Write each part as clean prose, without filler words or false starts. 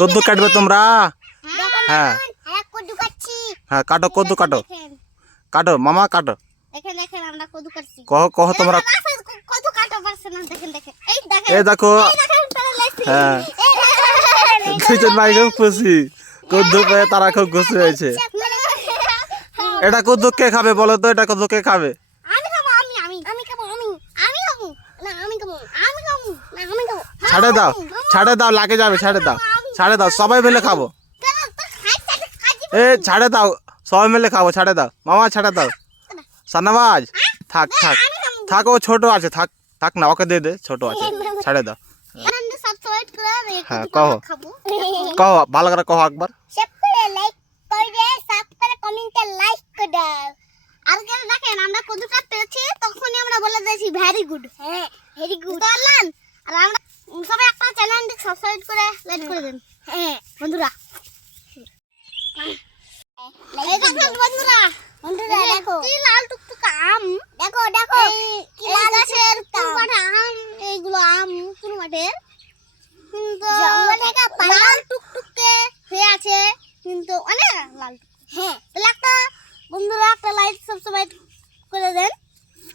কদ্দু কাটবে তোমরা? হ্যাঁ কদ্দু কাটছি। হ্যাঁ কাটো কদ্দু কাটো, কাটো মামা কাটো। দেখেন দেখেন আমরা কদ্দু কাটছি। কহ কহ তোমরা। কদ্দু কাটা পারছে না, দেখেন দেখেন এই দেখেন এই দেখো এই দেখেন তারা লাইছি। হ্যাঁ এই দেখেন দুইজন ভাই খুব খুশি, কদ্দু পেয়ে তারা খুব খুশি হয়েছে। এটা কদ্দু কে খাবে বলো তো, এটা কদ্দু কে খাবে? আমি খাবো, আমি খাবো, আমি খাবো না, আমি খাবো, আমি খাবো না, আমি খাবো। ছাড়ে দাও ছাড়ে দাও, লাগে যাবে, ছাড়ে দাও ছাড়ে দাও, সবাই মিলে খাবো। এ ছাড়ে দাও, সবাই মিলে খাবো, ছাড়ে দাও মামা, ছাড়ে দাও। সানামাজ থাক থাক থাক, ও ছোট আছে, থাক থাক না, ওকে দিয়ে দে, ছোট আছে, ছাড়ে দাও। সাবস্ক্রাইব করে হ্যাঁ কहो খাবো। কहो ভালো করে কहो একবার। শেয়ার করে লাইক করে সাবস্ক্রাইব করে কমেন্টে লাইক করে দাও। আর কেন দেখেন আমরা কদ্দু কাটতে যাচ্ছি তখনই আমরা বলে দিয়েছি ভেরি গুড। হ্যাঁ ভেরি গুড বললেন। আর আমরা সবাই একটা চ্যানেলটি সাবস্ক্রাইব করে লাইক করে দেন। হ্যাঁ বন্ধুরা, এই দেখেন বন্ধুরা, বন্ধুরা দেখো কি লাল টুকটুক আম, দেখো দেখো কি লাল গাছের পুরো আম, এইগুলো আম পুরো মাঠের, কিন্তু লাল টুকটুকে হয়ে আছে, কিন্তু অনেক লাল। হ্যাঁ তাহলে একটা বন্ধুরা একটা লাইক সাবস্ক্রাইব করে দেন।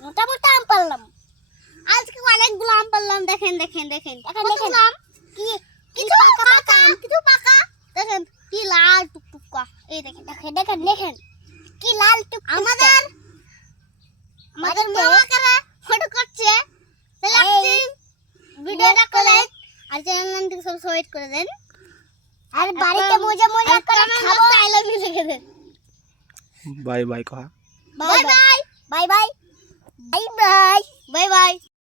মোটামুটি আম পারলাম আজকে, অনেকগুলো আম পারলাম। দেখেন দেখেন দেখেন দেখেন আম কি কিছু পাকা আম, কিছু পাকা, দেখেন কি লাল টুকটুকা। এই দেখেন দেখেন দেখেন দেখেন কি লাল টুক। আমাদের মামারা ফটো করছে, তাহলে ভিডিওটা করে আর চ্যানেলটি সাবস্ক্রাইব করে দেন। আর বাড়িতে মজা মজা করে খাবো। আই লাভ ইউ লিখে দেন। বাই বাই কহ। Bye bye bye bye bye bye bye bye.